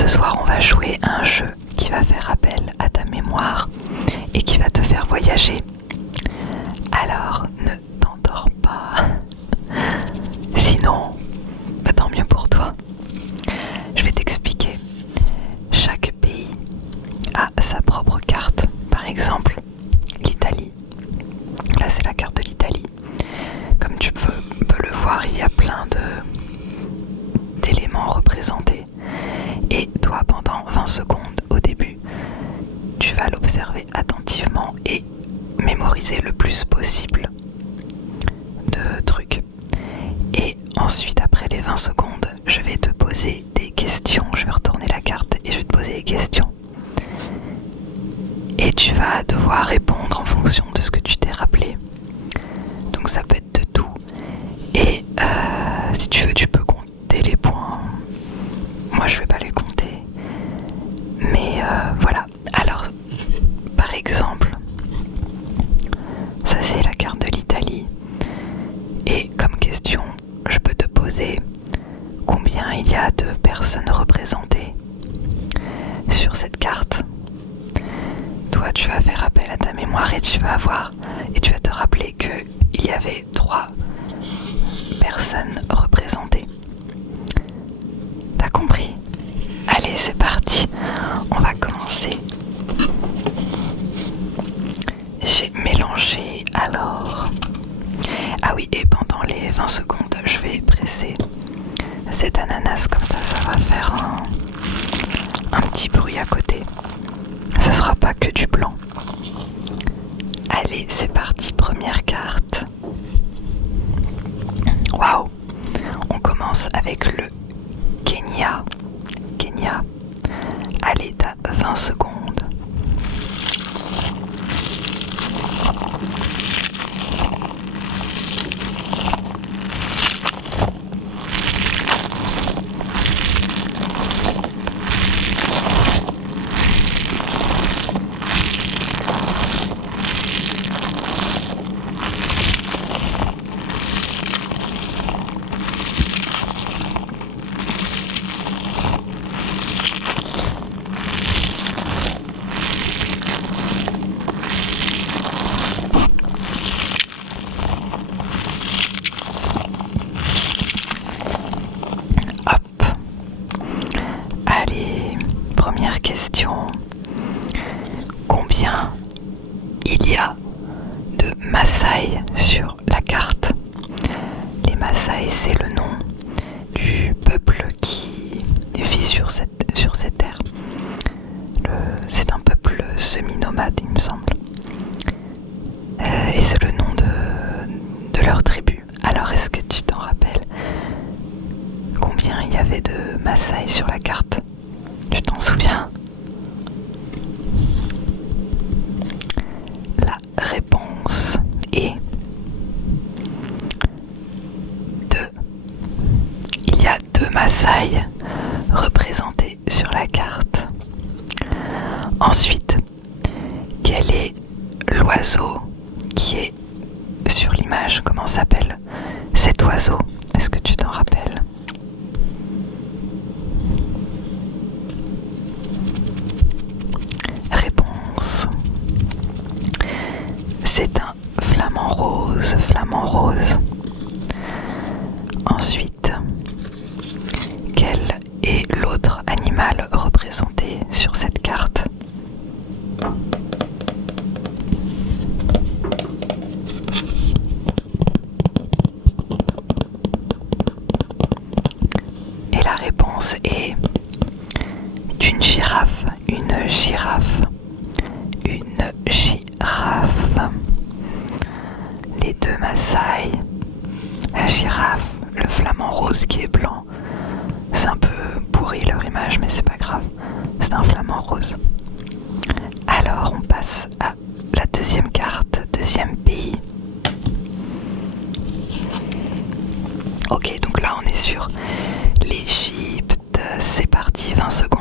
Ce soir, on va jouer à un jeu qui va faire appel à ta mémoire et qui va te faire voyager. Alors, ne t'endors pas. Sinon, tant mieux pour toi. Je vais t'expliquer. Chaque pays a sa propre carte. Par exemple, l'Italie. Là, c'est la carte de l'Italie. Comme tu peux le voir, il y a plein d'éléments représentés. Et toi, pendant 20 secondes au début, tu vas l'observer attentivement et mémoriser le plus possible de trucs. Et ensuite, après les 20 secondes, je vais te poser des questions. Je vais retourner la carte et je vais te poser des questions. Et tu vas devoir répondre en fonction de ce que tu t'es rappelé. Donc ça peut être de tout. Et si tu veux, tu peux compter les points. Moi, je vais pas les compter. Mais voilà. Alors, par exemple, ça c'est la carte de l'Italie. Et comme question, je peux te poser combien il y a de personnes représentées sur cette carte. Toi, tu vas faire appel à ta mémoire et tu vas te rappeler qu'il y avait 3 personnes représentées. T'as compris? Allez, c'est parti. On va commencer. J'ai mélangé alors. Ah oui, et pendant les 20 secondes, je vais presser cet ananas comme ça va faire un petit bruit à côté. Ça sera pas que du blanc. Allez, c'est parti, première carte. Waouh! On commence avec le Kenya. Kenya. Allez, t'as 20 secondes. Première question. Combien il y a de Maasai sur la carte? Les Maasai, c'est le nom du peuple qui vit sur cette terre. C'est un peuple semi-nomade, il me semble. Et c'est le nom de leur tribu. Alors, est-ce que tu t'en rappelles? Combien il y avait de Maasai sur la carte? Tu t'en souviens? La réponse est 2. Il y a 2 Maasai représentés sur la carte. Ensuite, quel est l'oiseau qui est sur l'image? Comment s'appelle cet oiseau? Est-ce que tu t'en rappelles? Réponse. C'est un flamant rose, flamant rose. Ensuite, quel est l'autre animal représenté sur cette carte? Et la réponse est une girafe, une girafe, une girafe. Les 2 Maasai, la girafe, le flamant rose qui est blanc. C'est un peu pourri leur image, mais c'est pas grave. C'est un flamant rose. Alors on passe à la deuxième carte, deuxième pays. Ok, donc là on est sur l'Égypte. C'est parti, 20 secondes.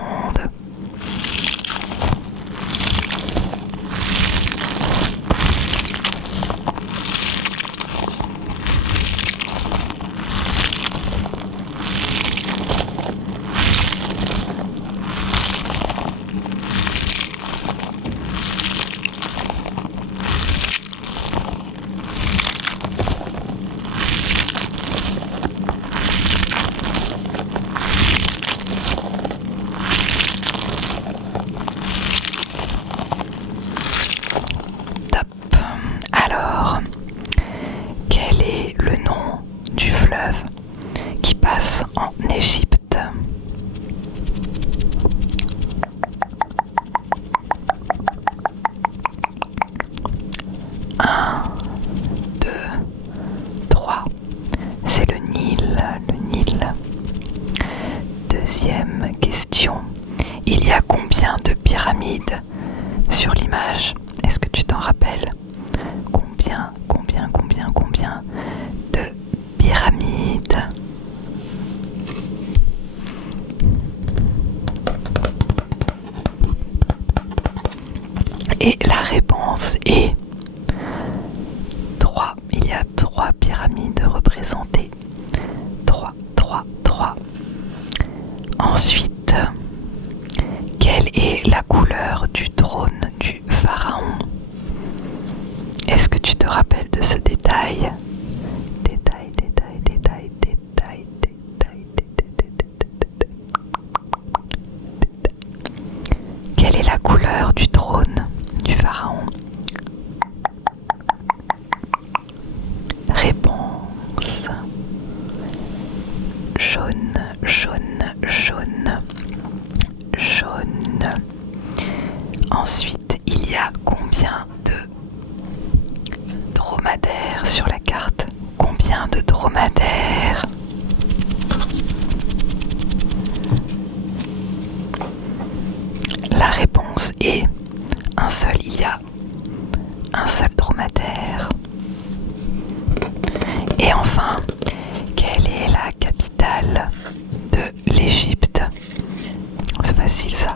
Deuxième question. Il y a combien de pyramides sur l'image? Est-ce que tu t'en rappelles? Combien de pyramides? Et la réponse est 3. Il y a 3 pyramides représentées. 3. Ensuite, quelle est la couleur du trône du pharaon? Est-ce que tu te rappelles de ce détail? Quelle est la couleur du trône du pharaon? Réponse jaune. Ensuite, il y a combien de dromadaires sur la carte? Combien de dromadaires? La réponse est un seul. Il y a un seul dromadaire. Et enfin, quelle est la capitale de l'Égypte? C'est facile ça.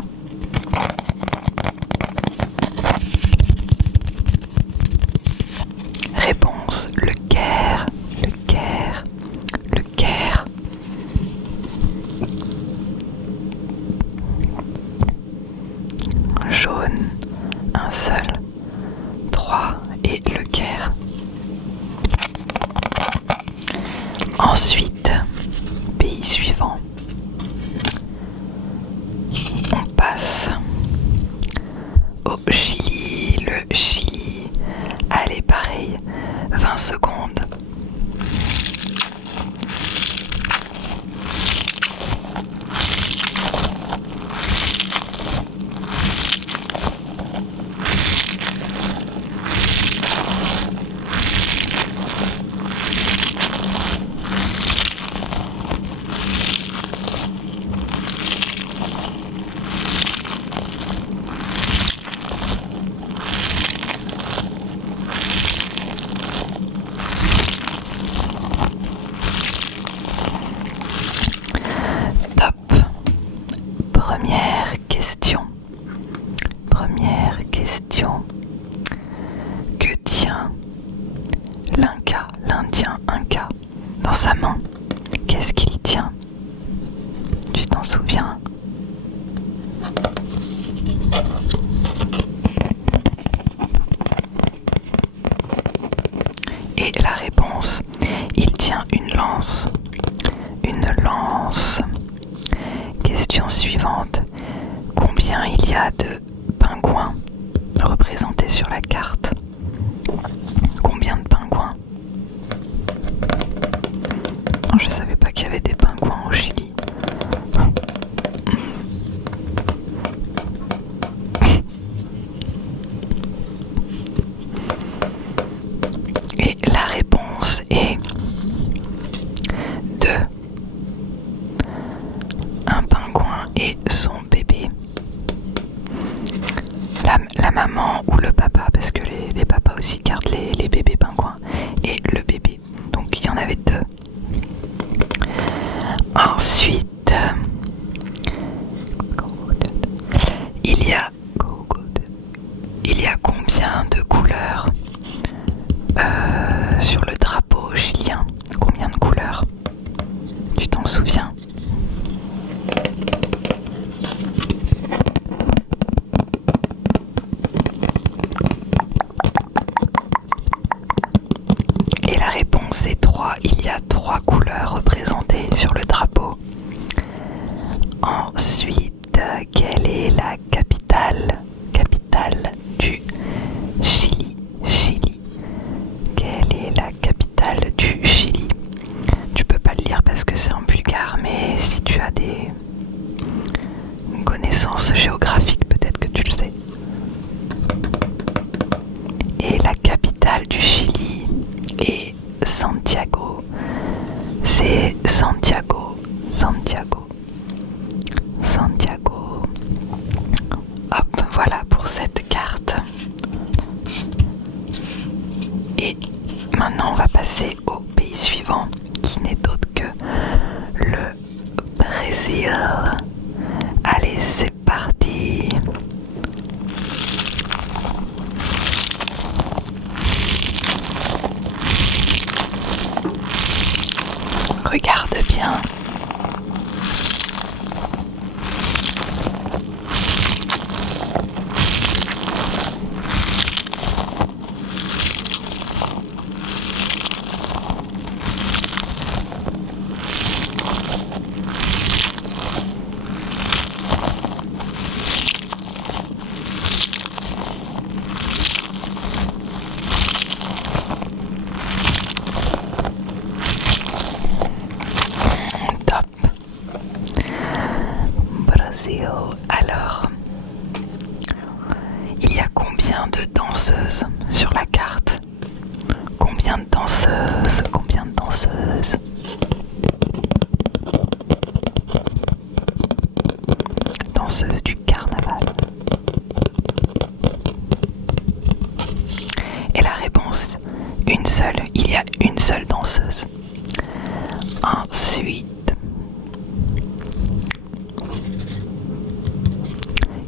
Réponse, le Caire. Jaune, un seul. 3 et le Caire. Ensuite, pays suivant. On passe au Chili. Le Chili. Allez, pareil, 20 secondes. Première question. Que tient l'Indien Inca dans sa main? Qu'est-ce qu'il tient? Tu t'en souviens? Et la réponse, il tient une lance. Une lance. Question suivante. Combien il y a de pingouins représentés sur la carte? Combien de pingouins? Oh, je savais pas qu'il y avait des pingouins au Chili. Et la réponse est 2. Un pingouin et son bébé. La maman ou le papa, parce que les papas aussi gardent les bébés pingouins, et le bébé. Donc il y en avait 2. Ensuite, il y a combien de couleurs sur le drapeau chilien? Combien de couleurs? Tu t'en souviens? Et la réponse est 3. Il y a 3 couleurs représentées sur le drapeau. Ensuite, quelle est la capitale du Chili? Quelle est la capitale du Chili? Tu peux pas le lire parce que c'est en bulgare, mais si tu as des connaissances géographiques, peut-être que tu le sais. Et la capitale du Chili est Santiago. C'est Santiago. parti. Regarde bien. Alors, il y a combien de danseuses sur la carte? Combien de danseuses? Combien de danseuses? Danseuses du carnaval. Et la réponse, une seule. Il y a une seule danseuse. Ensuite,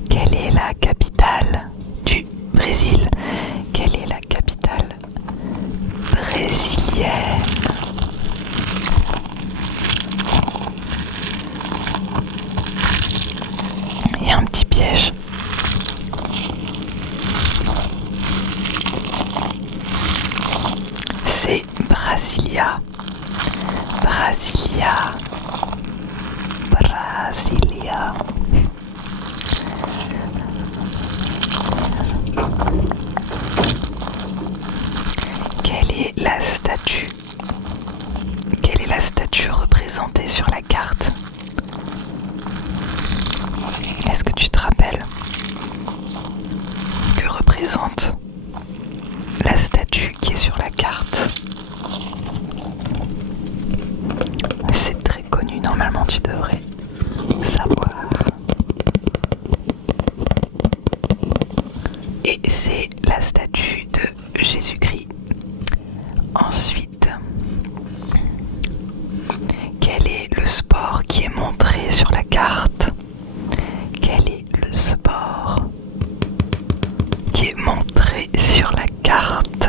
quelle est la capitale du Brésil? Quelle est la capitale brésilienne? Il y a un petit piège. C'est Brasilia. Brasilia. Brasilia. Quelle est la statue? Quelle est la statue représentée sur la carte? Est-ce que tu te rappelles? Que représente la statue qui est sur la carte? C'est très connu, normalement tu devrais savoir. Et c'est la statue de Jésus-Christ. Ensuite, quel est le sport qui est montré sur la carte? Quel est le sport qui est montré sur la carte?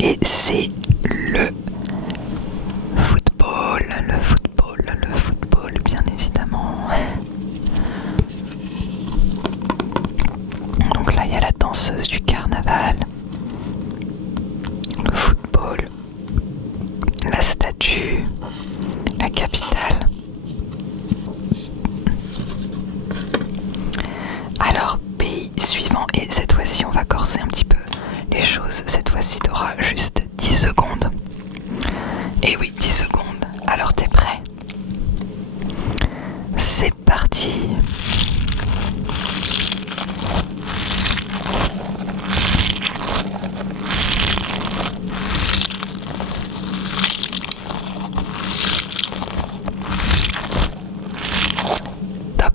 Et c'est le football, bien évidemment. Donc là, il y a la danseuse du carnaval, le football, la statue, la capitale. Alors, pays suivant, et cette fois-ci, on va corser un petit peu les choses. Cette fois-ci, tu auras juste 10 secondes. Et oui, 10 secondes. Alors, t'es prêt? C'est parti. Top.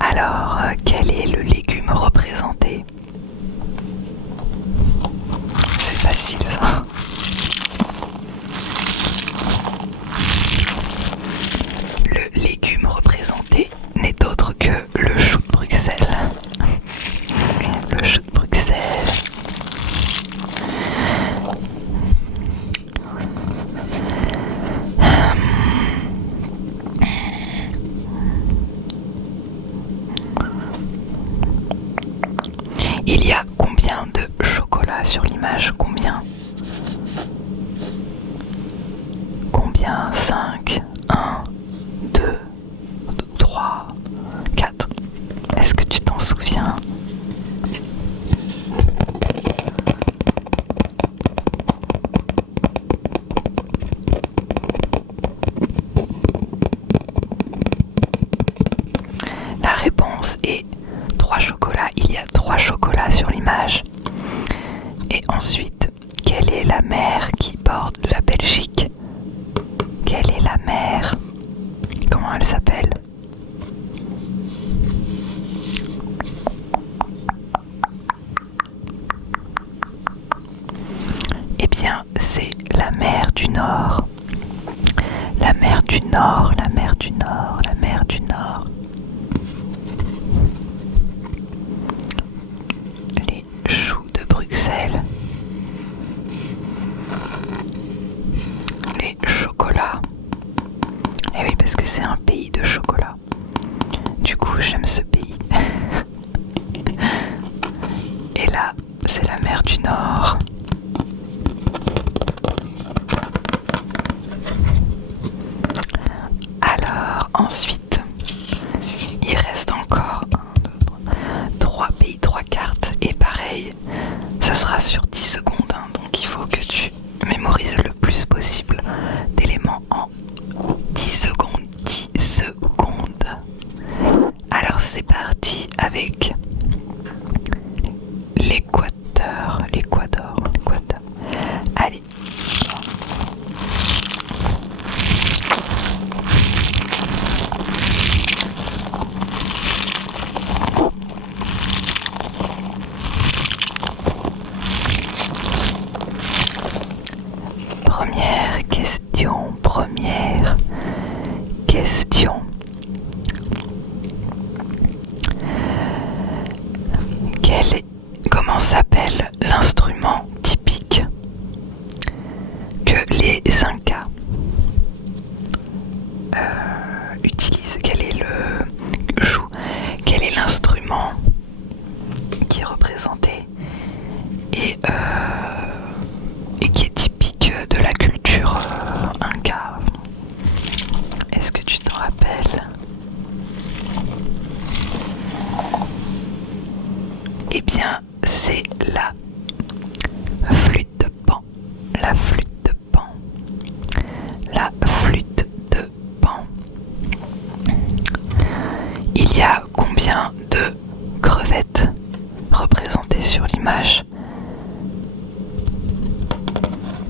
Alors, quel est le légume représenté? C'est facile ça. Le légume représenté n'est d'autre que le chou de Bruxelles. Le chou de Bruxelles. Il y a combien de chocolat sur l'image? Combien? Combien? 5, 1, 2, 3, 4. Est-ce que tu t'en souviens? La réponse est 3 chocolats. Il y a 3 chocolats sur l'image. Et ensuite, quelle est la mer qui borde la Belgique? Quelle est la mer? Comment elle s'appelle? Nord, la mer du Nord, la mer du Nord. Les choux de Bruxelles. Les chocolats. Et oui, parce que c'est un pays de chocolat. Du coup, j'aime ce pays. Et là, c'est la mer du Nord. Alors, ensuite, il reste encore 3 pays, 3 cartes. Et pareil, ça sera sur 10 secondes. Hein, donc il faut que tu mémorises le plus possible d'éléments en 10 secondes. 10 secondes. Alors c'est parti avec l'Équateur. L'Équateur. Allez. Première question. Comment s'appelle l'instrument typique que les Incas utilisent? Quel est l'instrument qui est représenté et qui est typique de la culture Inca? Est-ce que tu t'en rappelles? Eh bien, c'est la flûte de Pan. La flûte de Pan. La flûte de Pan. Il y a combien de crevettes représentées sur l'image?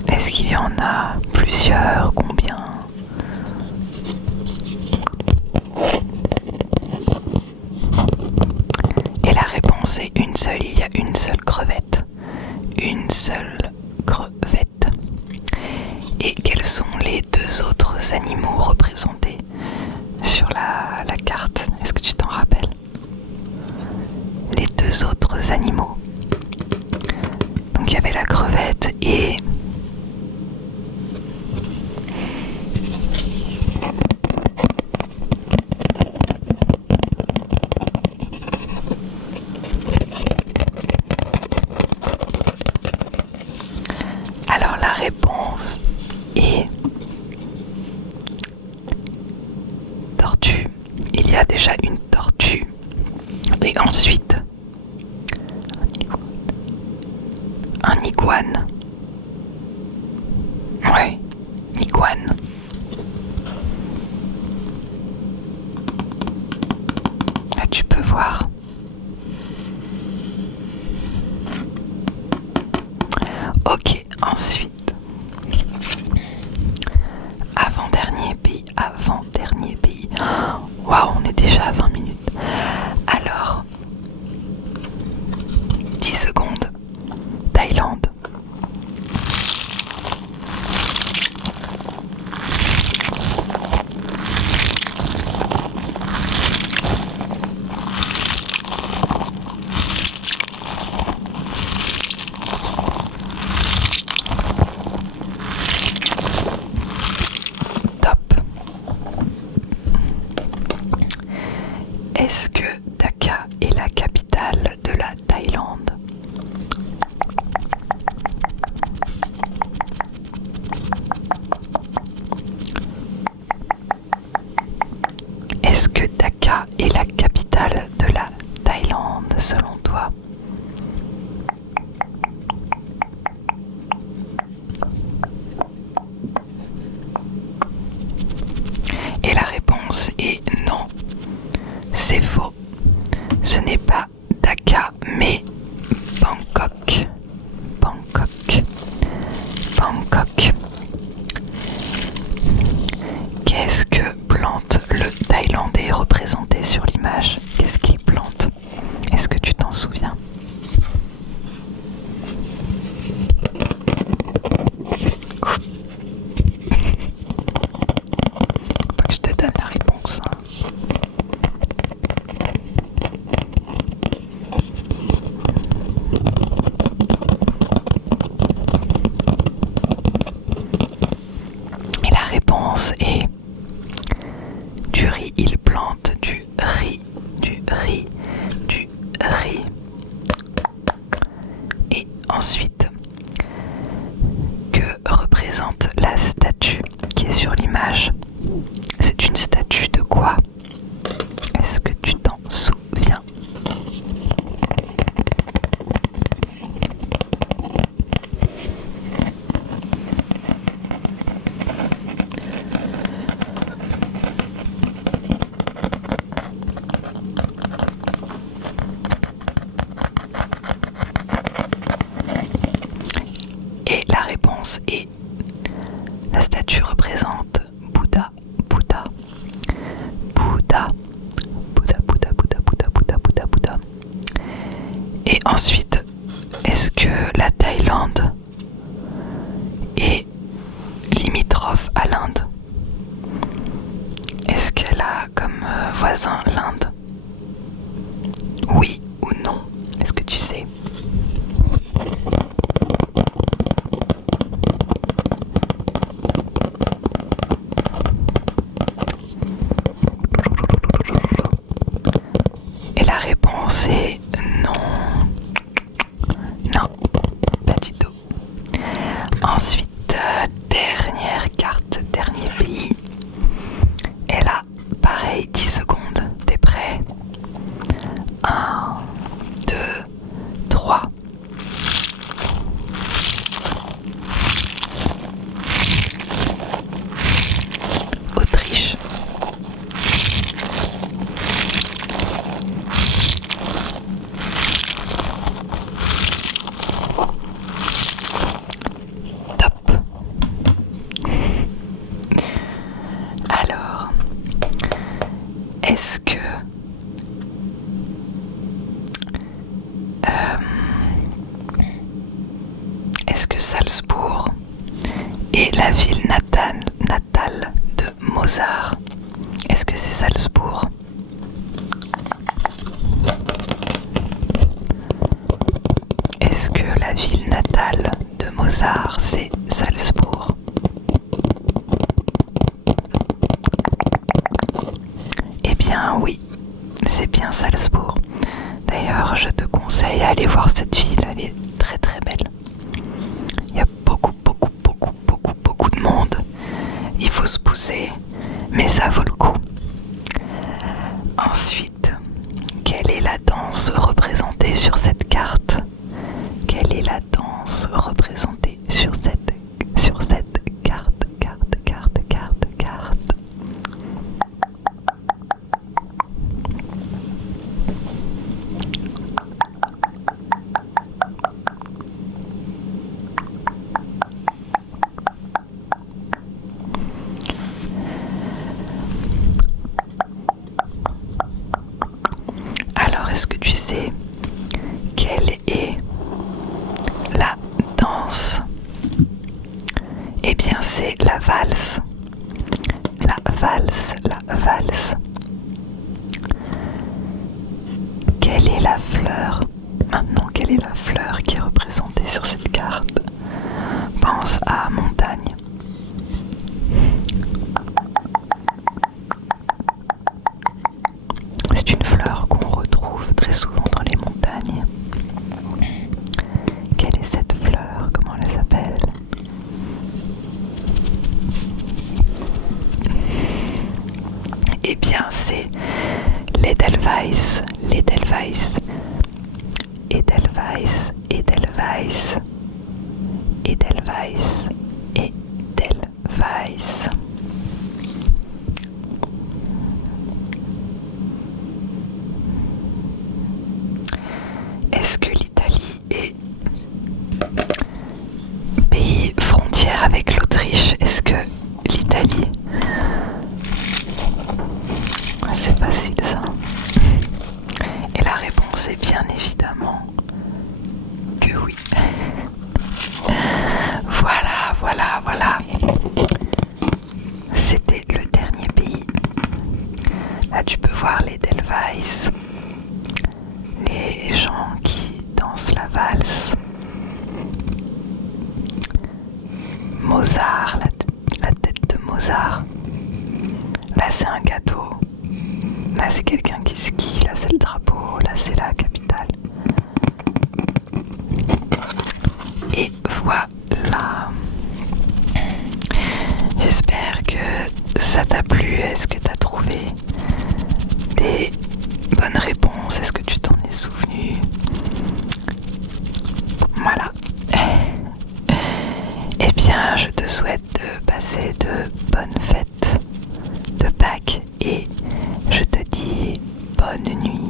Est-ce qu'il y en a plusieurs? Combien? Et la réponse est une seule. Il y a une seule crevette. Une seule crevette. Et quels sont les 2 autres animaux représentés sur la carte? Est-ce que tu t'en rappelles? Les 2 autres animaux. Donc il y avait la crevette et... Alors la réponse est tortue. Il y a déjà une tortue. Et ensuite un iguane. Ouais, iguane. Là tu peux voir. Ok, ensuite, avant-dernier pays. Waouh, on est déjà à 20 minutes. Alors, 10 secondes. Thaïlande. Est-ce que réponse est la statue représente Bouddha, Bouddha, Bouddha, Bouddha, Bouddha, Bouddha, Bouddha, Bouddha, Bouddha, Bouddha. Et ensuite, est-ce que la Thaïlande est limitrophe à l'Inde? Est-ce qu'elle a comme voisin l'Inde? Oui ou non? Est-ce que tu sais? Et la réponse est non. Non, pas du tout. Ensuite, dernière carte, dernier pays. Et là, pareil, 10 secondes. T'es prêt? 1, 2, 3. Autriche. Top. Alors, est-ce que Salzbourg est la ville natale de Mozart? Est-ce que c'est Salzbourg? Est-ce que la ville natale de Mozart c'est Salzbourg? Eh bien oui, c'est bien Salzbourg. D'ailleurs, je te conseille d'aller voir cette ville, elle est très très belle. Il y a beaucoup de monde. Il faut se pousser, mais ça vaut le coup. Ensuite, quelle est la danse représentée sur cette carte? Quelle est la danse représentée sur cette carte? Alors, est-ce que tu sais quelle est la danse? Eh bien, c'est la valse. La valse. Quelle est la fleur? Maintenant, quelle est la fleur qui est représentée sur cette carte? Pense à montagne. C'est une fleur qu'on retrouve très souvent dans les montagnes. Quelle est cette fleur? Comment elle s'appelle? Eh bien, c'est l'Edelweiss. Est-ce que l'Italie est pays frontière avec l'Autriche? Est-ce que l'Italie... C'est facile ça. Et la réponse est bien évidemment que oui. Voilà. C'était le dernier pays. Là tu peux voir les Edelweiss, les gens qui dansent la valse, Mozart, la tête de Mozart. Là c'est un gâteau. Là c'est quelqu'un qui skie, là c'est le drapeau, là c'est la capitale. Et voilà. J'espère que ça t'a plu. Est-ce que t'as trouvé des bonnes réponses? Est-ce que tu t'en es souvenu? Voilà. Eh bien, je te souhaite de passer de bonnes fêtes de Pâques et je te dis bonne nuit.